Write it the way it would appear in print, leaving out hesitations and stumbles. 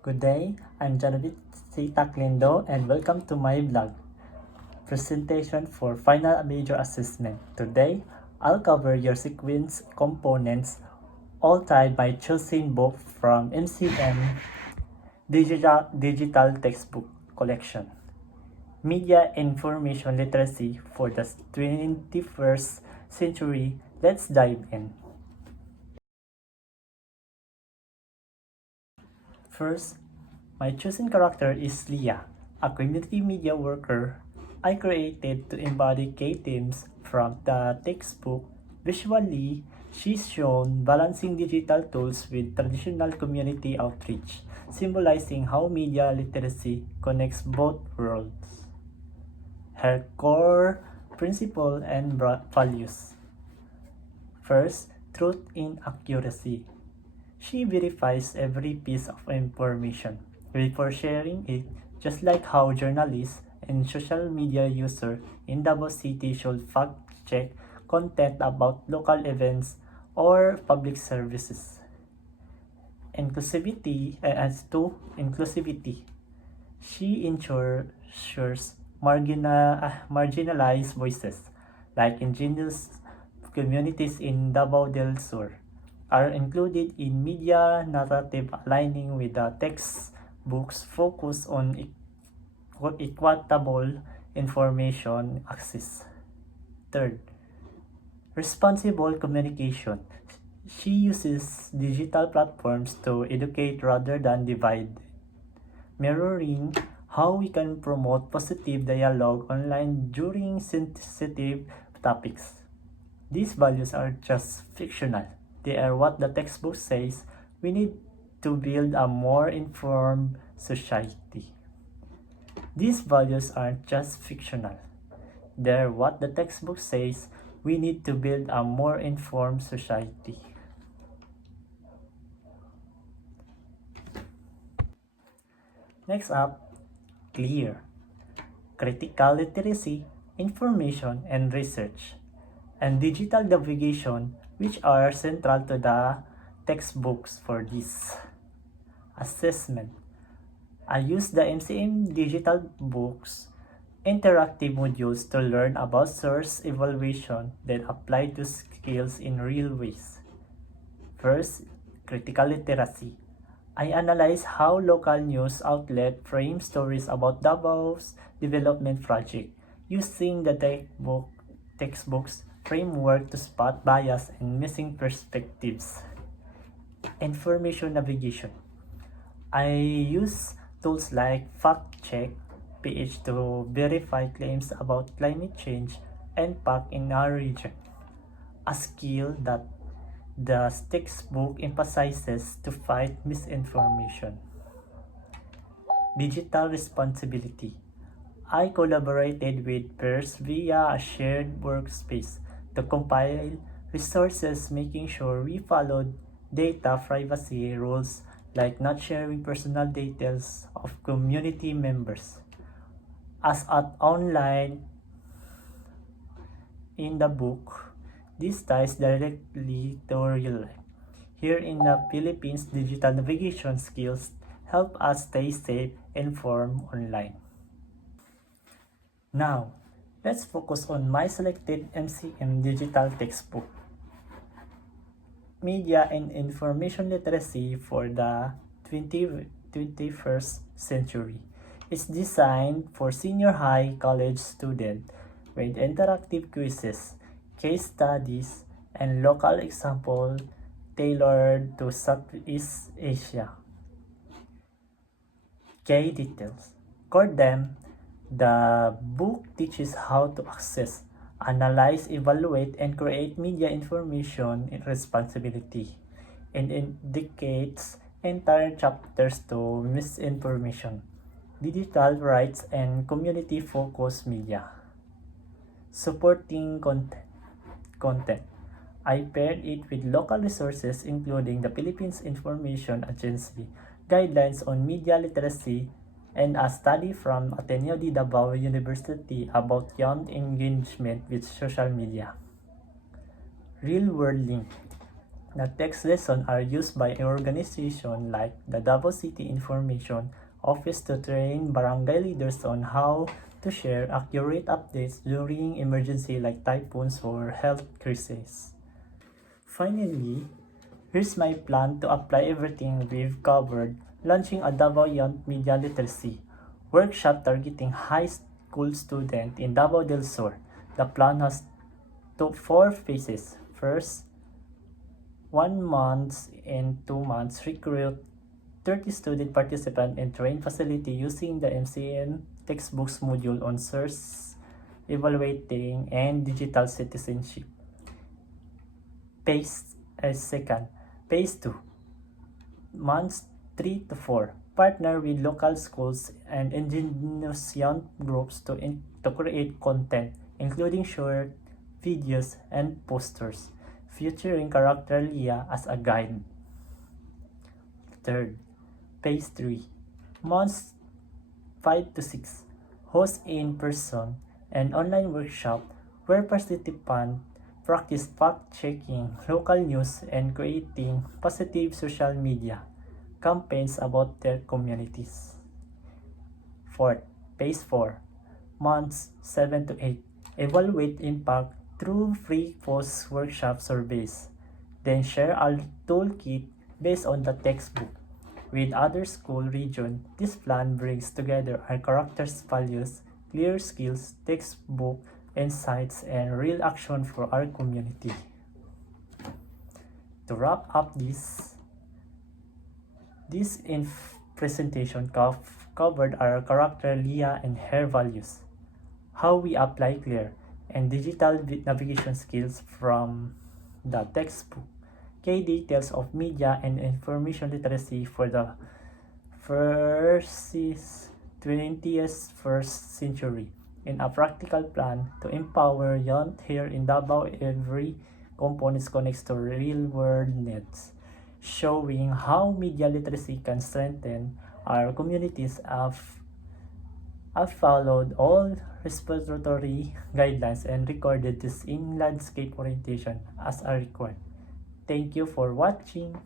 Good day, I'm Janavit C. Taclindo and welcome to my blog presentation for final major assessment. Today, I'll cover your sequence components all tied by choosing book from MCM Digital Textbook Collection. Media Information Literacy for the 21st Century. Let's dive in. First, my chosen character is Leah, a community media worker I created to embody key themes from the textbook. Visually, she's shown balancing digital tools with traditional community outreach, symbolizing how media literacy connects both worlds. Her core principle and values. First, truth in accuracy. She verifies every piece of information before sharing it, just like how journalists and social media users in Davao City should fact-check content about local events or public services. Inclusivity. She ensures marginalized voices, like indigenous communities in Davao del Sur, are included in media narrative aligning with the textbook's focus on equitable information access. Third, responsible communication. She uses digital platforms to educate rather than divide, mirroring how we can promote positive dialogue online during sensitive topics. These values are just fictional. They are what the textbook says we need to build a more informed society. These values aren't just fictional. They're what the textbook says we need to build a more informed society. Next up, clear. Critical literacy, information and research, and digital navigation, which are central to the textbooks for this assessment. I use the MCM digital books interactive modules to learn about source evaluation that apply to skills in real ways. First, critical literacy. I analyze how local news outlets frame stories about Davao's development project using the textbook's framework to spot bias and missing perspectives. Information navigation. I use tools like FactCheck PH to verify claims about climate change and PAC in our region, a skill that the textbook emphasizes to fight misinformation. Digital responsibility. I collaborated with peers via a shared workspace to compile resources, making sure we followed data privacy rules like not sharing personal details of community members. As at online in the book, this ties directly to real life. Here in the Philippines, digital navigation skills help us stay safe and informed online. Now, let's focus on my selected MCM digital textbook. Media and Information Literacy for the 21st Century. It's designed for senior high college students with interactive quizzes, case studies, and local examples tailored to Southeast Asia. Key details. Core them, the book teaches how to access, analyze, evaluate, and create media information responsibility, and indicates entire chapters to misinformation, digital rights, and community-focused media. Supporting content. I paired it with local resources including the Philippines Information Agency guidelines on media literacy and a study from Ateneo de Davao University about young engagement with social media. Real-world link. The text lessons are used by organizations like the Davao City Information Office to train barangay leaders on how to share accurate updates during emergency like typhoons or health crises. Finally, here's my plan to apply everything we've covered, launching a Davao Young Media Literacy workshop targeting high school students in Davao del Sur. The plan has four phases. First, 1 month and 2 months recruit 30 student participants and train facility using the MCN textbooks module on source evaluating and digital citizenship. Phase 2, months 3 to 4. Partner with local schools and indigenous young groups to create content, including short videos and posters, featuring character Leah as a guide. Third, phase 3, months 5 to 6. Host in-person and online workshop where participants practice fact-checking local news and creating positive social media campaigns about their communities. Fourth, phase 4, months 7 to 8. Evaluate impact through free post-workshop surveys. Then share a toolkit based on the textbook. With other school regions, this plan brings together our characters' values, clear skills, textbook insights, and real action for our community. To wrap up this presentation covered our character Leah and her values, how we apply CLEAR, and digital navigation skills from the textbook, key details of media and information literacy for the 21st century, and a practical plan to empower young here in Davao. Every component connects to real-world needs, showing how media literacy can strengthen our communities. I've followed all respiratory guidelines and recorded this in landscape orientation as a record. Thank you for watching.